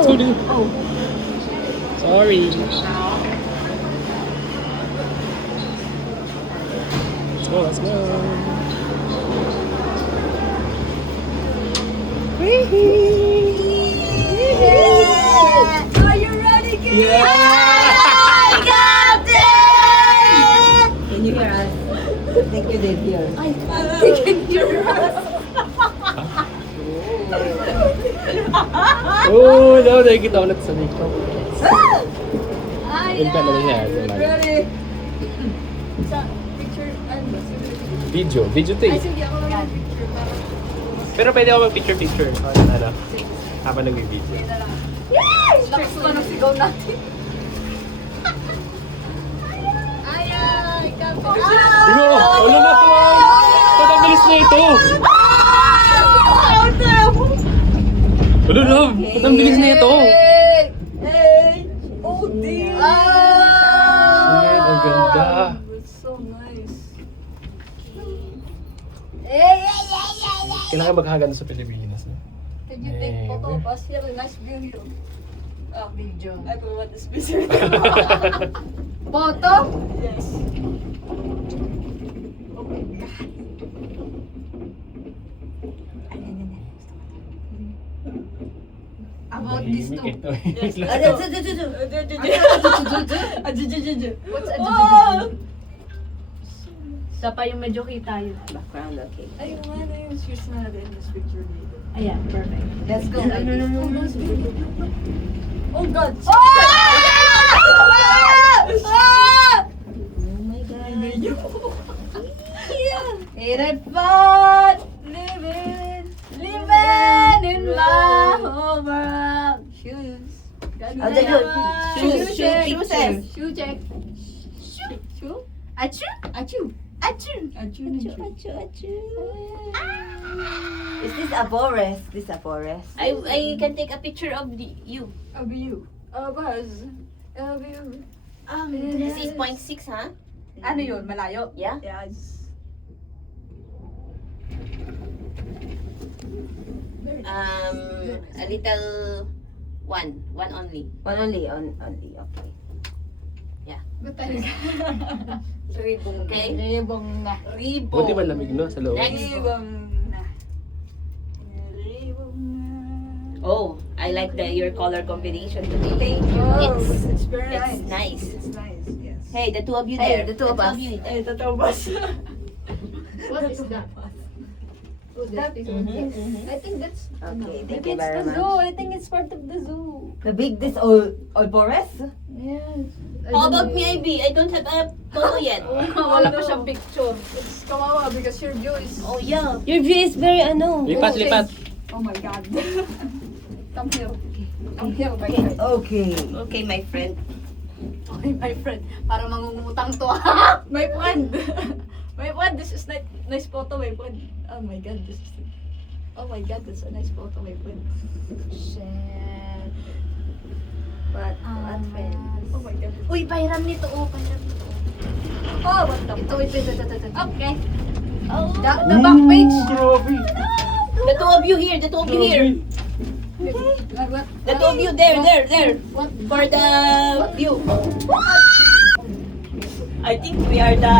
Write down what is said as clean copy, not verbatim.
Let's go, dude. Oh. Sorry. Let's go. Are you ready, kids? Yeah! Can you hear us? I think you did hear. I can hear us. Oh, no, nakikita ko na sa dito. Ay, Yun ka na siya. ready? Sa picture, ano? Video to Ay, eh. sige, ako lang picture. Pero pwede ako mag-picture. Ano? Habang nag-video. Yay! Lakas pa ng sigaw natin. Ay, kapo. Bro, ano na to? Ang bilis na ito! Ano na? Ang bilis na ito! Oh, dear. Shit, ang ganda. It's so nice. Kailangan maghagan sa Pilipinas. No? Can you take photo of us? Here, a nice view here. Video. I don't want this picture. Photo? Yes. Oh my God. About this too. Yes. What's Isa pa yung medyo kita yung background, okay. I wanna use your smile in this picture later. Ayan, perfect. Let's go. Oh God! Oh my God. Hit it fun! Living in my overall shoes. Shoes check. Shoe check. Shoe? Achoo? Achoo. Achoo. Achoo. Is this a forest? This a forest? I can take a picture of you. Of you. Of us. Of you. This is 0.6, ha? Ano yun? Malayo? Yeah? Yes. A little one. One only. One only, only, okay. Ba't talaga? Ribong, okay? Ribong na. Buti malamig no sa loob. Next. Ribong na. Ribong na. Oh, I like your color combination today. Thank you. It's very it's nice. It's nice, yes. Hey, the two of you Hey, there. the two of us. you. Ay, totoo ba? What is that? That is I think that's Okay, thank maybe you it's very the much. zoo. I think it's part of the zoo. The big, this all forest? Yes. How about me, Ivy? I don't have a photo yet. Wala pa siyang picture. It's kawawa because your view is Oh, yeah. Your view is very ano. Lipat. oh my God. Come here. Come here, my friend. Okay. Okay, my friend. Okay, my friend. Para mangungutang to. My friend. My friend, this is nice photo, my friend. Oh my God, this is. Oh my God, that's a nice photo, my friend. Shit. What friend? Oh my God. Uy, pahiram nito. Oh, pahiram nito. Oh, what the? Ito. Okay. The back page. Grabe. The two of you here. The two of you here. What? The two of you there. What? For the view. I think we are the